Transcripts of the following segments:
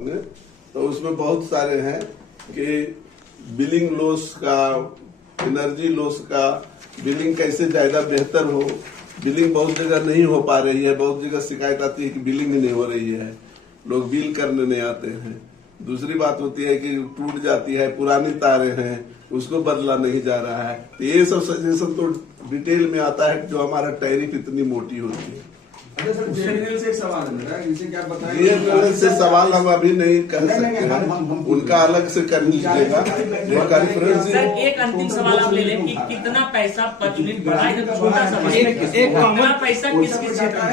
तो उसमें बहुत सारे हैं कि बिलिंग लॉस का, एनर्जी लॉस का, बिलिंग कैसे ज्यादा बेहतर हो। बिलिंग बहुत जगह नहीं हो पा रही है, बहुत जगह शिकायत आती है कि बिलिंग नहीं हो रही है, लोग बिल करने नहीं आते हैं। दूसरी बात होती है कि टूट जाती है, पुरानी तारें हैं, उसको बदला नहीं जा रहा है। तो ये सब सजेशन तो डिटेल में आता है जो हमारा टैरिफ इतनी मोटी होती है। अच्छा सर, जेएनएल से एक सवाल है मेरा, इनसे क्या बताएं? जेएनएल से सवाल हम अभी नहीं कर सकते हैं, उनका अलग से कर लीजिएगा। सर एक अंतिम सवाल आप ले लें कि कितना पैसा पर यूनिट बढ़ा है, छोटा सा कितना पैसा किस किस क्षेत्र में,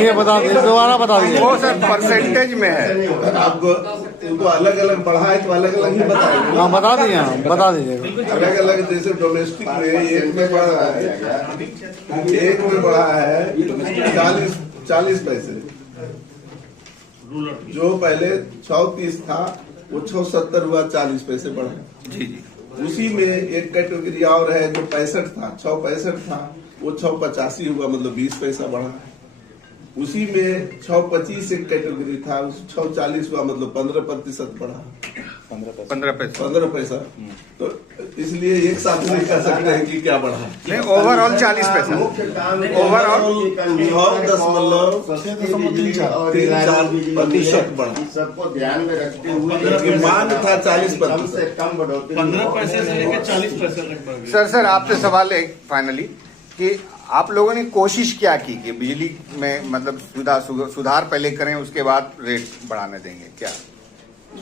ये बता दीजिए, दोबारा बता दीजिए। वो सर परसेंटेज में है, आपको उनको अलग अलग बढ़ा है तो अलग अलग ही बताएंगे। हाँ बता दीजिए, बता दीजिए। अलग अलग जैसे डोमेस्टिक में एक में बढ़ा है, एक में बढ़ा है 40 पैसे, जो पहले 6.30 था वो 6.70 हुआ, 40 पैसे बढ़ा। जी जी। उसी में एक कैटेगरी और है जो 65 था, 6.65 था, वो 6.85 हुआ, मतलब 20 पैसा बढ़ा। उसी में 6.25 एक कैटेगरी था, 6.40 हुआ, मतलब 15% बढ़ा, 15 पैसा। तो इसलिए एक साथ नहीं कर सकते हैं कि क्या बढ़ा। नहीं, ओवरऑल 40 पैसा, ओवरऑल 9.3-4% बढ़ा। सबको ध्यान में रखते हुए मांग था 40%, कम से कम बढ़ोतरी 15 पैसे से लेकर 40 पैसे तक बढ़ गई। सर आपसे सवाल है फाइनली कि आप लोगों ने कोशिश क्या की कि बिजली में मतलब सुधार पहले करें, उसके बाद रेट बढ़ाने देंगे? क्या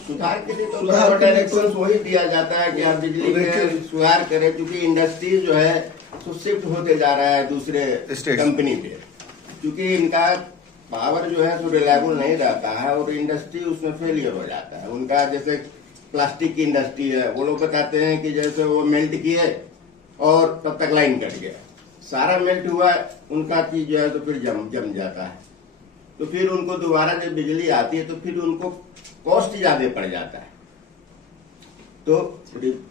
सुधार के लिए तो डायरेक्शन वही दिया जाता है कि आप बिजली में सुधार करें, क्योंकि इंडस्ट्री जो है तो शिफ्ट होते जा रहा है दूसरे कंपनी पे, क्योंकि इनका पावर जो है तो रिलायबल नहीं रहता है और इंडस्ट्री उसमें फेलियर हो जाता है। उनका जैसे प्लास्टिक की इंडस्ट्री है, वो लोग बताते हैं कि जैसे वो मेल्ट किए और तब तक लाइन कट गया, सारा मेल्ट हुआ, उनका चीज जो है तो फिर जम जाता है, तो फिर उनको दोबारा जब बिजली आती है तो फिर उनको कॉस्ट ज्यादा पड़ जाता है। तो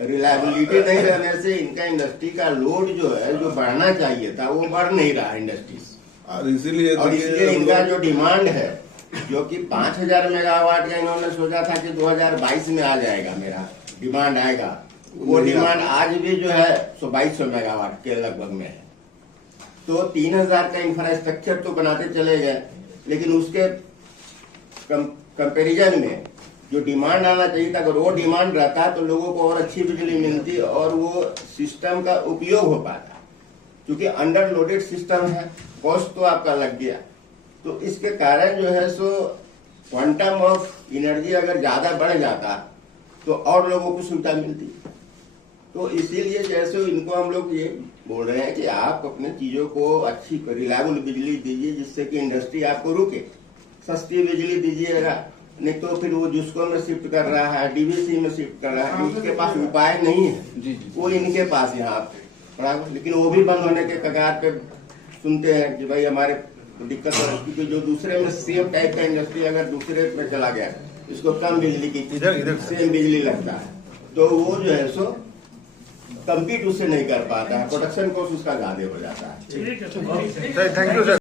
रिलायबिलिटी नहीं रहने से इनका इंडस्ट्री का लोड जो है, जो बढ़ना चाहिए था, वो बढ़ नहीं रहा इंडस्ट्रीज, और इसीलिए इनका जो डिमांड है, जो कि 5000 मेगावाट का इन्होंने सोचा था कि 2022 में आ जाएगा, मेरा डिमांड आएगा, वो डिमांड आज भी जो है 2200 मेगावाट के लगभग में है। तो 3000 का इंफ्रास्ट्रक्चर तो बनाते चले गए, लेकिन उसके कंपैरिजन में जो डिमांड आना चाहिए था, अगर वो डिमांड रहता तो लोगों को और अच्छी बिजली मिलती और वो सिस्टम का उपयोग हो पाता। क्योंकि अंडर लोडेड सिस्टम है, कॉस्ट तो आपका लग गया, तो इसके कारण जो है सो क्वांटम ऑफ एनर्जी अगर ज्यादा बढ़ जाता तो और लोगों को सुविधा मिलती। तो इसीलिए जैसे इनको हम लोग ये बोल रहे हैं कि आप अपने चीजों को अच्छी रिलायबल बिजली दीजिए, जिससे कि इंडस्ट्री आपको रुके, सस्ती बिजली दीजिएगा, नहीं तो फिर वो जिसको में शिफ्ट कर रहा है, डीवीसी में शिफ्ट कर रहा है, उसके पास उपाय नहीं है, वो इनके पास यहाँ पड़ा, लेकिन वो भी बंद होने के कगार पे सुनते हैं कि भाई हमारे दिक्कत है, क्योंकि जो दूसरे में सेम टाइप का इंडस्ट्री अगर दूसरे में चला गया, इसको कम बिजली की इधर सेम बिजली लगता है, तो वो जो है सो कम्पीट उससे नहीं कर पाता है, प्रोडक्शन कॉस्ट उसका ज्यादा हो जाता है। Thank you sir.